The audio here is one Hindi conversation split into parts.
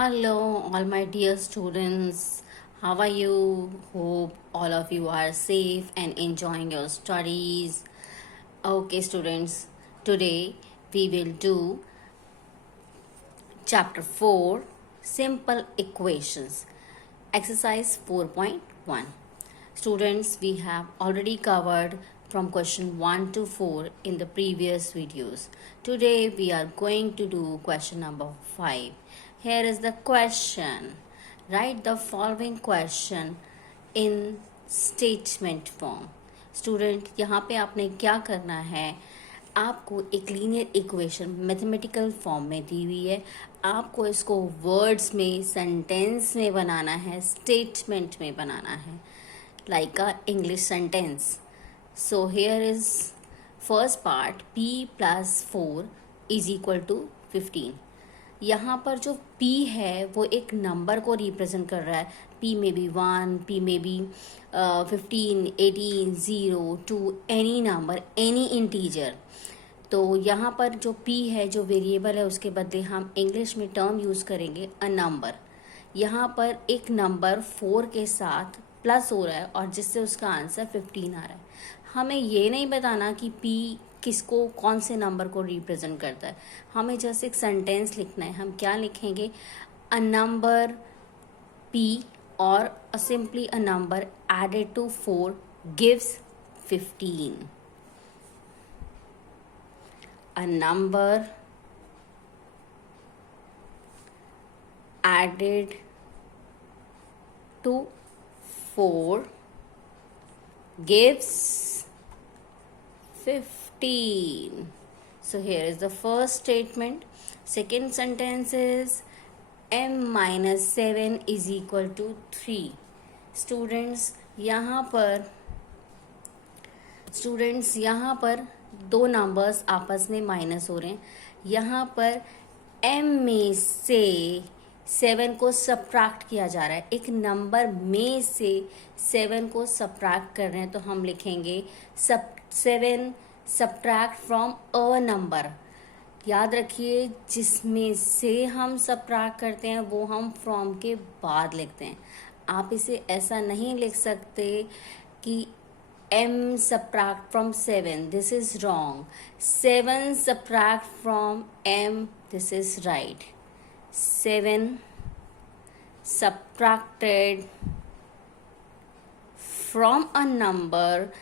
Hello, all my dear students. How are you? Hope all of you are safe and enjoying your studies. Okay, students, today we will do chapter 4 Simple Equations, exercise 4.1. Students, we have already covered from question 1 to 4 in the previous videos. Today we are going to do question number 5. Here is the question. Write the following question in statement form. Student यहाँ पे आपने क्या करना है, आपको एक लीनियर इक्वेशन मैथमेटिकल फॉर्म में दी हुई है, आपको इसको वर्ड्स में सेंटेंस में बनाना है, स्टेटमेंट में बनाना है, like a English sentence. So here is first part, p plus 4 is equal to 15. यहाँ पर जो p है वो एक नंबर को रिप्रेजेंट कर रहा है. p में भी 1, p में भी 15, 18, 0, 2, एनी नंबर, एनी इंटीजर. तो यहाँ पर जो p है, जो वेरिएबल है, उसके बदले हम इंग्लिश में टर्म यूज़ करेंगे अ नंबर. यहाँ पर एक नंबर 4 के साथ प्लस हो रहा है और जिससे उसका आंसर 15 आ रहा है. हमें ये नहीं बताना कि p किसको, कौन से नंबर को रिप्रेजेंट करता है. हमें जस्ट एक सेंटेंस लिखना है. हम क्या लिखेंगे? अ नंबर p और simply a number added to 4 gives 15. A number added to 4 gives 15. So here is the first statement. Second sentence is m minus 7 is equal to 3. Students यहाँ पर दो नंबर्स आपस में माइनस हो रहे हैं. यहाँ पर m में से 7 को सब्ट्रैक्ट किया जा रहा है. एक नंबर में से 7 को सब्ट्रैक्ट कर रहे हैं, तो हम लिखेंगे 7 सब्ट्रैक्ट फ्रॉम अ नंबर. याद रखिए, जिसमें से हम सब्ट्रैक्ट करते हैं वो हम फ्रॉम के बाद लिखते हैं. आप इसे ऐसा नहीं लिख सकते कि m subtract from 7. This is wrong. 7 subtract from m. This is right. 7 subtracted from a number.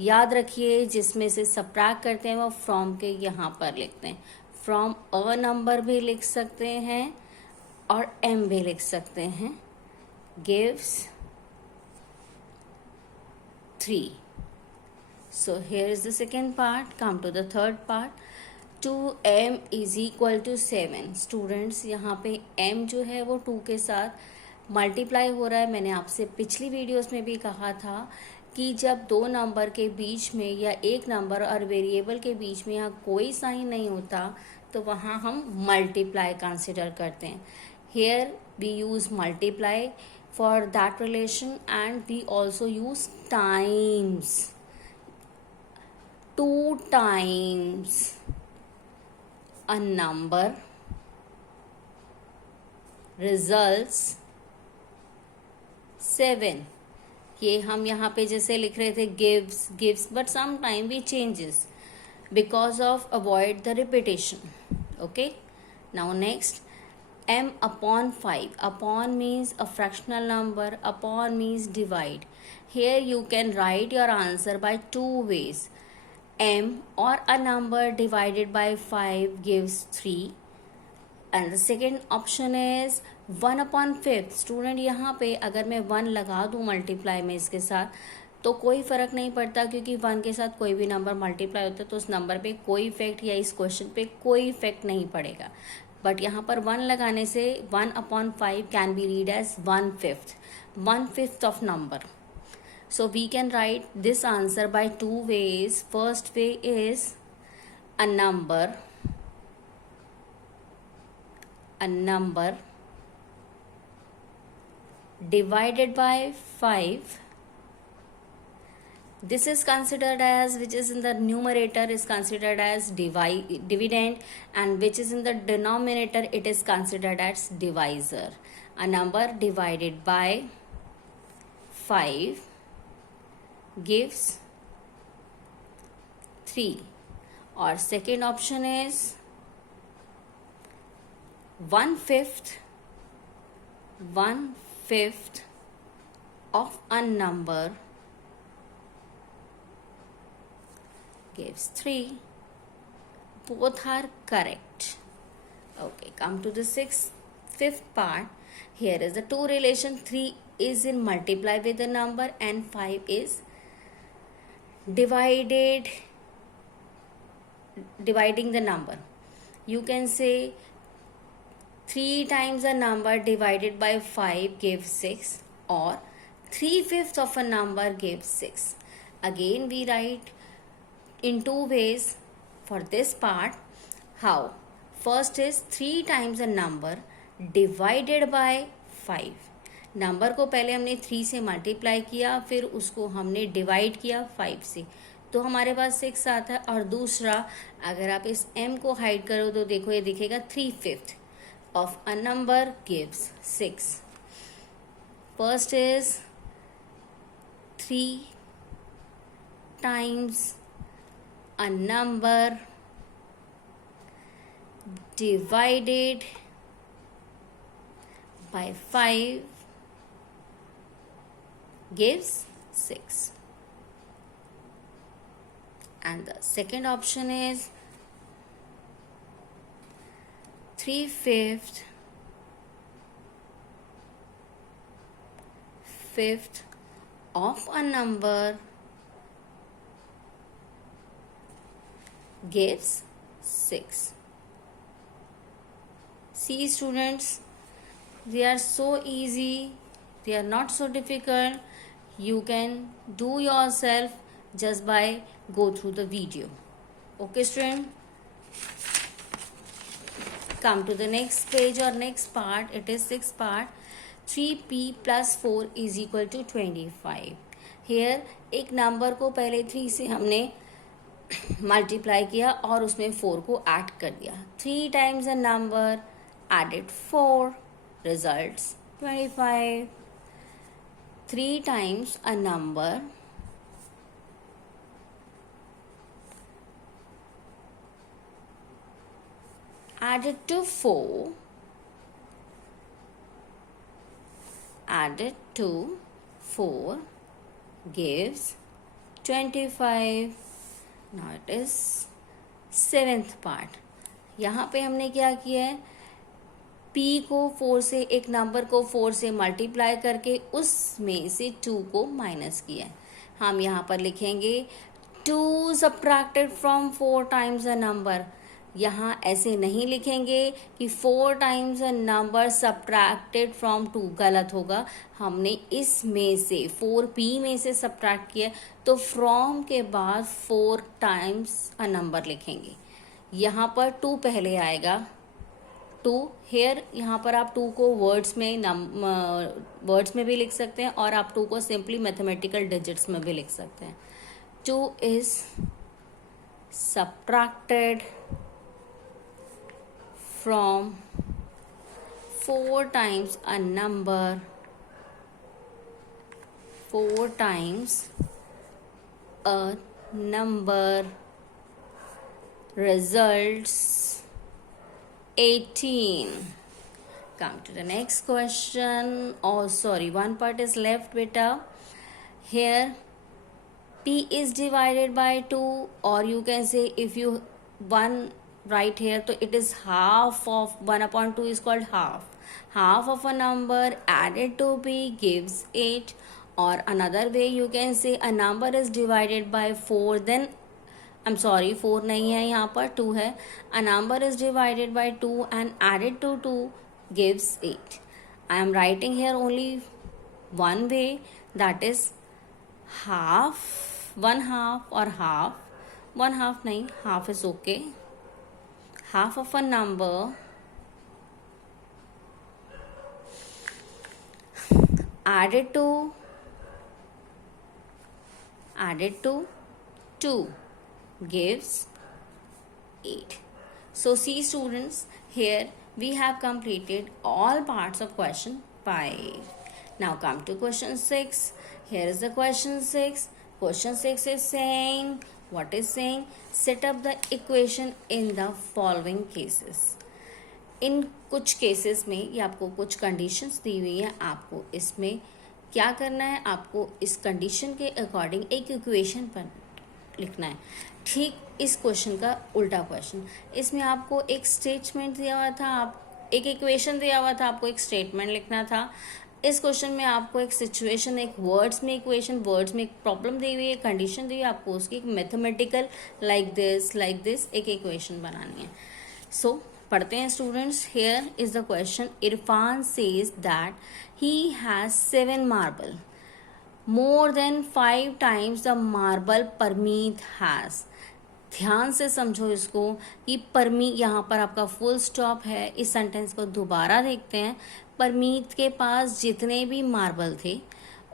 याद रखिए, जिसमें से सब्ट्रैक्ट करते हैं वो फ्रॉम के यहाँ पर लिखते हैं. फ्रॉम अ नंबर भी लिख सकते हैं और m भी लिख सकते हैं. Gives 3. So here is the second part. Come to the third part. 2m is equal to 7. Students, यहाँ पे m जो है वो 2 के साथ मल्टीप्लाई हो रहा है. मैंने आपसे पिछली वीडियोस में भी कहा था कि जब दो नंबर के बीच में या एक नंबर और वेरिएबल के बीच में यहाँ कोई साइन नहीं होता तो वहाँ हम मल्टीप्लाई कंसिडर करते हैं. Here we use multiply for that relation, and we also use times. 2 times a number results 7. ये हम यहाँ पे जैसे लिख रहे थे gives, but sometime we changes because of avoid the repetition. Okay, now next, m upon 5. Upon means a fractional number, upon means divide. Here you can write your answer by two ways. m or a number divided by 5 gives 3, and the second option is 1 upon 5. Student, यहाँ पे अगर मैं 1 लगा दूँ मल्टीप्लाई में इसके साथ तो कोई फ़र्क नहीं पड़ता, क्योंकि 1 के साथ कोई भी नंबर मल्टीप्लाई होता है तो उस नंबर पे कोई इफेक्ट या इस क्वेश्चन पे कोई इफेक्ट नहीं पड़ेगा. बट यहाँ पर 1 लगाने से 1 upon 5 can be read as 1/5 of number. So we can write this answer by 2 ways. First way is a number divided by 5 This is considered as, which is in the numerator is considered as dividend, and which is in the denominator it is considered as divisor. A number divided by 5 gives 3. Or second option is 1/5 of a number gives 3. Both are correct. Okay, come to the fifth part. Here is the two relation. 3 is in multiply with the number and 5 is dividing the number. You can say 3 times a number divided by 5 gives 6, or 3/5 of a number gives 6. Again we write in two ways for this part. How? First is 3 times a number divided by 5. Number को पहले हमने 3 से मल्टीप्लाई किया, फिर उसको हमने डिवाइड किया 5 से, तो हमारे पास 6 आता है. और दूसरा, अगर आप इस m को हाइड करो तो देखो ये दिखेगा 3/5 of a number gives 6. First is 3 times a number divided by 5 gives 6. And the second option is 3/5 of a number gives 6. See students, they are so easy, they are not so difficult. You can do yourself just by go through the video. Okay student, come to the next page or next part. It is sixth part. 3p plus 4 is equal to 25. Here एक नंबर को पहले 3 से हमने मल्टीप्लाई किया और उसमें 4 को ऐड कर दिया. 3 times a number added 4 results 25. 3 times a number added to 4 gives 25. Now it is seventh part. यहाँ पे हमने क्या किया है, p को 4 से, एक नंबर को 4 से मल्टीप्लाई करके उसमें से 2 को माइनस किया है. हम यहाँ पर लिखेंगे 2 subtracted from 4 times a number. यहाँ ऐसे नहीं लिखेंगे कि 4 times a number subtracted from 2, गलत होगा. हमने इसमें से 4p में से सब्ट्रैक्ट किया, तो फ्रॉम के बाद 4 टाइम्स अ नंबर लिखेंगे. यहाँ पर 2 पहले आएगा, 2 हेयर. यहाँ पर आप 2 को वर्ड्स में भी लिख सकते हैं, और आप 2 को सिंपली मैथमेटिकल डिजिट्स में भी लिख सकते हैं. 2 is subtracted from 4 times a number, 4 times a number results 18. Come to the next question. Oh sorry, one part is left beta. Here p is divided by 2, or you can say if you 1 right here, so it is half of 1/2 is called half of a number added to p gives 8. Or another way you can say a number is divided by 4, then I'm sorry 4 नहीं है, यहाँ पर 2 है. A number is divided by 2 and added to 2 gives 8. I am writing here only one way, that is half, 1/2 or half. 1/2 नहीं, half is okay. Half of a number added added to 2 gives 8. So see students, here we have completed all parts of question 5. Now come to question 6. Here is the question 6. Question 6 is saying, what is saying? Set up the equation in the following cases. इन कुछ केसेस में ये आपको कुछ कंडीशंस दी हुई हैं, आपको इसमें क्या करना है, आपको इस कंडीशन के अकॉर्डिंग एक इक्वेशन पर लिखना है. ठीक इस क्वेश्चन का उल्टा क्वेश्चन, इसमें आपको एक स्टेटमेंट दिया हुआ था, आप एक इक्वेशन दिया हुआ था, आपको एक स्टेटमेंट लिखना था. इस क्वेश्चन में आपको एक सिचुएशन, एक वर्ड्स में इक्वेशन, वर्ड्स में एक प्रॉब्लम दी हुई है, कंडीशन दी हुई है, आपको उसकी एक मैथमेटिकल लाइक दिस एक इक्वेशन बनानी है. सो पढ़ते हैं students. Here is the question. Irfan says that he has 7 marble, more than 5 times the marble Parmeet has. ध्यान से समझो इसको कि परमीत, यहाँ पर आपका फुल स्टॉप है. इस सेंटेंस को दोबारा देखते हैं. परमीत के पास जितने भी मार्बल थे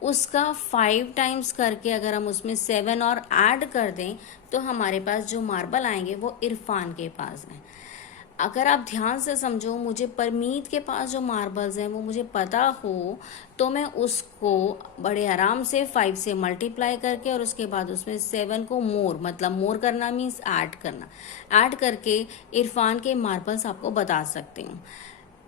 उसका 5 टाइम्स करके अगर हम उसमें 7 और ऐड कर दें तो हमारे पास जो मार्बल आएंगे वो इरफान के पास हैं. अगर आप ध्यान से समझो, मुझे परमीत के पास जो मार्बल्स हैं वो मुझे पता हो तो मैं उसको बड़े आराम से 5 से मल्टीप्लाई करके और उसके बाद उसमें 7 को मोर करना मीन्स ऐड करना, ऐड करके इरफान के मार्बल्स आपको बता सकती हूँ.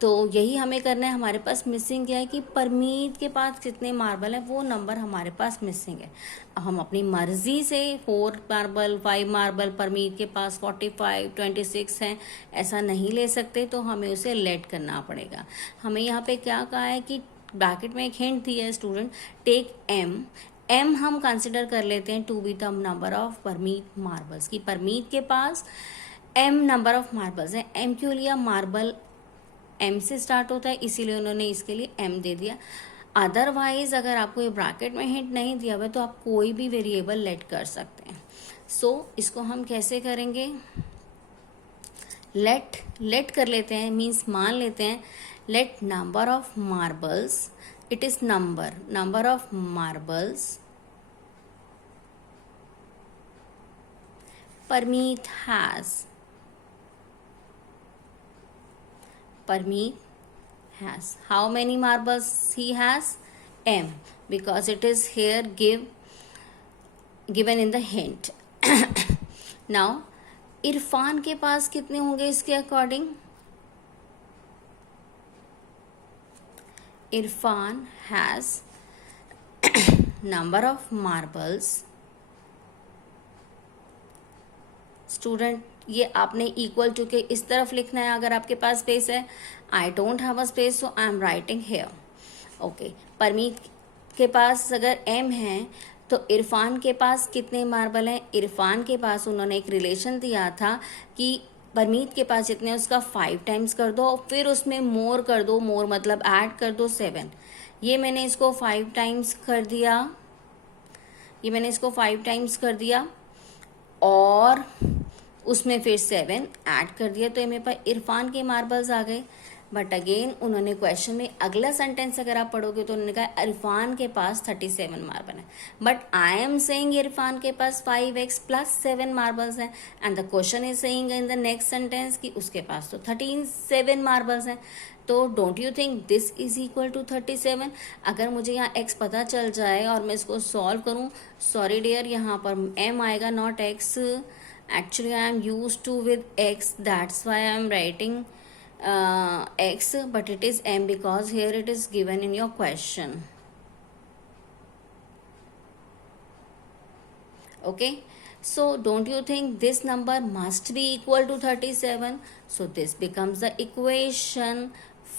तो यही हमें करना है. हमारे पास मिसिंग क्या है कि परमीत के पास कितने मार्बल हैं वो नंबर हमारे पास मिसिंग है. अब हम अपनी मर्जी से 4 मार्बल, 5 मार्बल, परमीत के पास 45, 26 हैं, ऐसा नहीं ले सकते, तो हमें उसे लेट करना पड़ेगा. हमें यहाँ पे क्या कहा है कि ब्रैकेट में एक हिंट दिया है स्टूडेंट, टेक एम हम कंसिडर कर लेते हैं to be the number of Parmeet marbles, की परमीत के पास एम नंबर ऑफ मार्बल्स हैं. एम क्यों लिया? मार्बल एम से स्टार्ट होता है, इसीलिए उन्होंने इसके लिए एम दे दिया. अदरवाइज अगर आपको ये ब्रैकेट में हिंट नहीं दिया हुआ तो आप कोई भी वेरिएबल लेट कर सकते हैं. सो इसको हम कैसे करेंगे? लेट कर लेते हैं, मीन्स मान लेते हैं let number of marbles, it is number of marbles Parmeet has. Parmeet has. How many marbles he has? M, because it is here given in the hint. Now, Irfan के पास कितने होंगे इसके according? Irfan has number of marbles. Student ये आपने इक्वल टू के इस तरफ लिखना है अगर आपके पास स्पेस है. I don't have a space so I am writing here. Okay, Parmeet के पास अगर एम है तो इरफान के पास कितने मार्बल हैं? इरफान के पास उन्होंने एक रिलेशन दिया था कि परमीत के पास जितने उसका 5 टाइम्स कर दो और फिर उसमें मोर कर दो, मोर मतलब ऐड कर दो 7. ये मैंने इसको 5 टाइम्स कर दिया, और उसमें फिर 7 ऐड कर दिया, तो मेरे पास इरफान के मार्बल्स आ गए. बट अगेन उन्होंने क्वेश्चन में अगला सेंटेंस अगर आप पढ़ोगे तो उन्होंने कहा इरफान के पास 37 मार्बल है. But I am saying Irfan के पास 5x प्लस 7 मार्बल्स हैं, and the question is saying in the next sentence कि उसके पास तो 37 मार्बल्स हैं. तो don't you think this is equal to 37? अगर मुझे यहाँ x पता चल जाए और मैं इसको सॉल्व करूँ, सॉरी डियर यहाँ पर m आएगा not x. Actually I am used to with x, that's why I am writing x, but it is m because here it is given in your question. Okay, so don't you think this number must be equal to 37? So this becomes the equation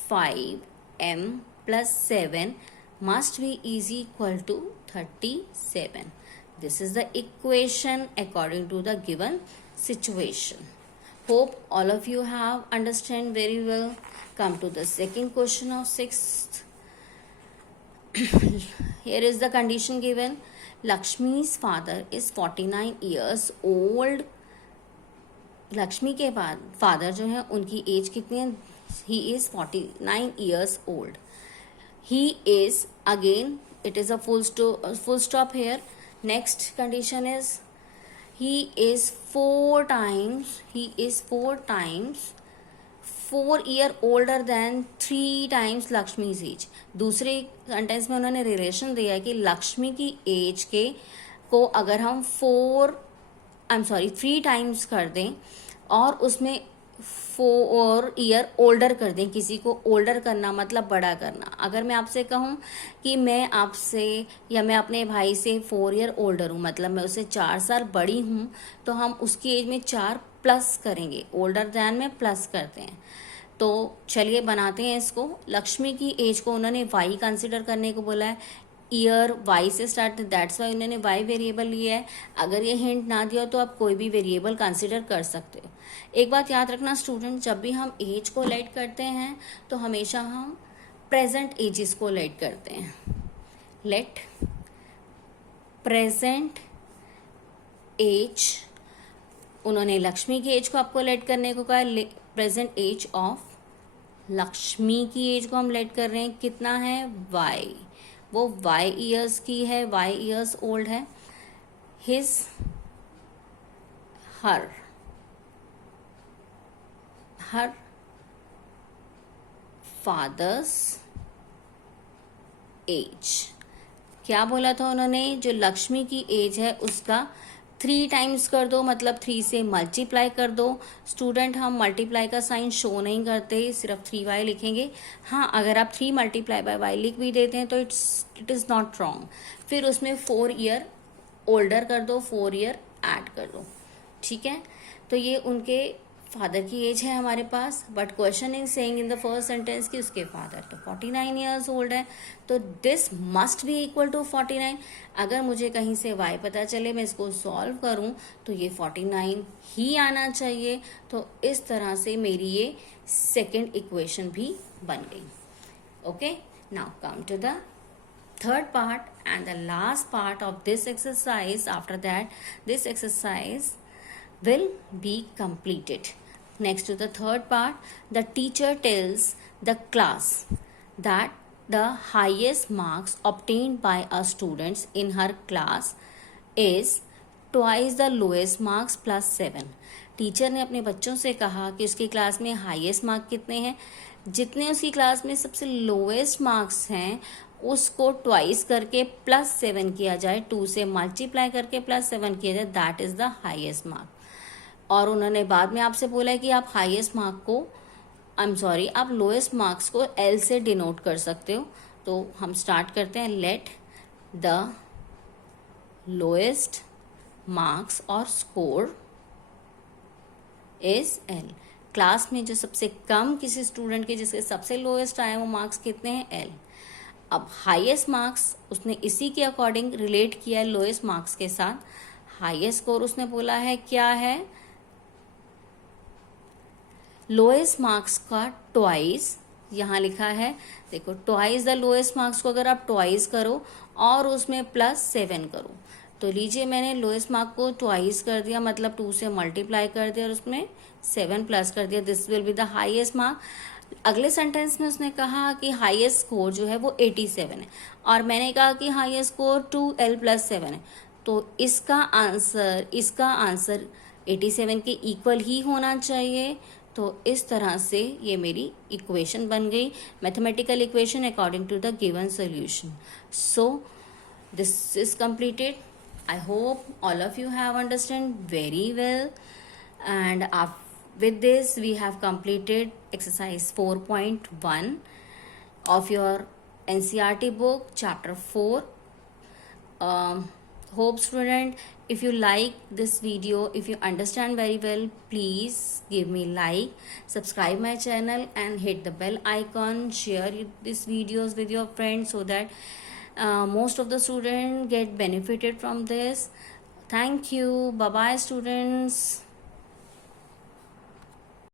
5m plus 7 must be equal to 37. This is the equation according to the given situation. Hope all of you have understand very well. Come to the second question of 6th. Here is the condition given. Lakshmi's father is 49 years old. Lakshmi के बाद फादर जो है उनकी एज कितनी है? He is 49 years old. He is, again it is a full stop here. Next condition is he is 4 year older than 3 times Lakshmi's age. दूसरे सेंटेंस में उन्होंने रिलेशन दिया है कि लक्ष्मी की एज के को अगर हम 3 टाइम्स कर दें और उसमें 4 year ओल्डर कर दें, किसी को ओल्डर करना मतलब बड़ा करना। अगर मैं आपसे कहूँ कि मैं आपसे या मैं अपने भाई से 4 year ओल्डर हूँ, मतलब मैं उससे 4 साल बड़ी हूँ, तो हम उसकी एज में 4 प्लस करेंगे, ओल्डर दैन में प्लस करते हैं। तो चलिए बनाते हैं इसको। लक्ष्मी की एज को उन्होंने वाई कंसिडर करने को बोला है, ईयर वाई से स्टार्ट, दैट्स वाई उन्होंने वाई वेरिएबल लिया है। अगर ये हिंट ना दिया तो आप कोई भी वेरिएबल कंसिडर कर सकते हो। एक बात याद रखना स्टूडेंट, जब भी हम एज को लेट करते हैं तो हमेशा हम प्रेजेंट एजेस को लेट करते हैं। लेट प्रेजेंट एज, उन्होंने लक्ष्मी की एज को आपको लेट करने को कहा, प्रेजेंट एज ऑफ लक्ष्मी की एज को हम लेट कर रहे हैं। कितना है? वाई, वो वाई ईयर्स की है, वाई ईयर्स ओल्ड है। हिज हर फादर्स एज, क्या बोला था उन्होंने? जो लक्ष्मी की एज है उसका 3 टाइम्स कर दो, मतलब 3 से मल्टीप्लाई कर दो। स्टूडेंट हम मल्टीप्लाई का साइन शो नहीं करते, सिर्फ 3y लिखेंगे। हाँ, अगर आप 3 मल्टीप्लाई बाय y लिख भी देते हैं तो इट इज़ नॉट रॉन्ग। फिर उसमें 4 year ओल्डर कर दो, 4 year ऐड कर दो, ठीक है। तो ये उनके फादर की एज है हमारे पास, but question is saying in the first sentence कि उसके फादर तो 49 years ओल्ड है, तो this must be equal to 49। अगर मुझे कहीं से y पता चले, मैं इसको सॉल्व करूं तो ये 49 ही आना चाहिए। तो इस तरह से मेरी ये सेकेंड इक्वेशन भी बन गई। Okay, now come to the third part and the last part of this exercise. After that, this exercise will be completed. Next to the third part, the teacher tells the class that the highest marks obtained by a student in her class is twice the lowest marks plus 7. Teacher ने अपने बच्चों से कहा कि उसकी क्लास में हाईएस्ट मार्क कितने हैं, जितने उसकी क्लास में सबसे लोएस्ट मार्क्स हैं उसको ट्वाइस करके +7 किया जाए, 2 से मल्टीप्लाई करके +7 किया जाए, that is the highest mark. और उन्होंने बाद में आपसे बोला है कि आप हाईएस्ट मार्क को आप लोएस्ट मार्क्स को L से डिनोट कर सकते हो। तो हम स्टार्ट करते हैं। लेट द लोएस्ट मार्क्स और स्कोर इज L। क्लास में जो सबसे कम किसी स्टूडेंट के जिसके सबसे लोएस्ट आए वो मार्क्स कितने हैं? L। अब हाईएस्ट मार्क्स उसने इसी के अकॉर्डिंग रिलेट किया है लोएस्ट मार्क्स के साथ। हाईएस्ट स्कोर उसने बोला है क्या है? लोएस्ट मार्क्स का ट्वाइस, यहाँ लिखा है देखो, ट्वाइस द लोएस्ट मार्क्स को अगर आप ट्वाइस करो और उसमें +7 करो, तो लीजिए मैंने लोएस्ट मार्क को ट्वाइस कर दिया, मतलब 2 से मल्टीप्लाई कर दिया और उसमें 7 प्लस कर दिया, this will be the highest mark. अगले सेंटेंस में उसने कहा कि हाईएस्ट स्कोर जो है वो 87 है और मैंने कहा कि हाईएस्ट स्कोर 2L+7 है, तो इसका आंसर 87 के इक्वल ही होना चाहिए। तो इस तरह से ये मेरी इक्वेशन बन गई, mathematical equation according to the given solution. So this is completed. I hope all of you have understood very well, and with this we have completed exercise 4.1 of your NCERT book chapter 4. Hope student, if you like this video, if you understand very well, please give me like, subscribe my channel and hit the bell icon, share these videos with your friends so that most of the students get benefited from this. Thank you. Bye bye students.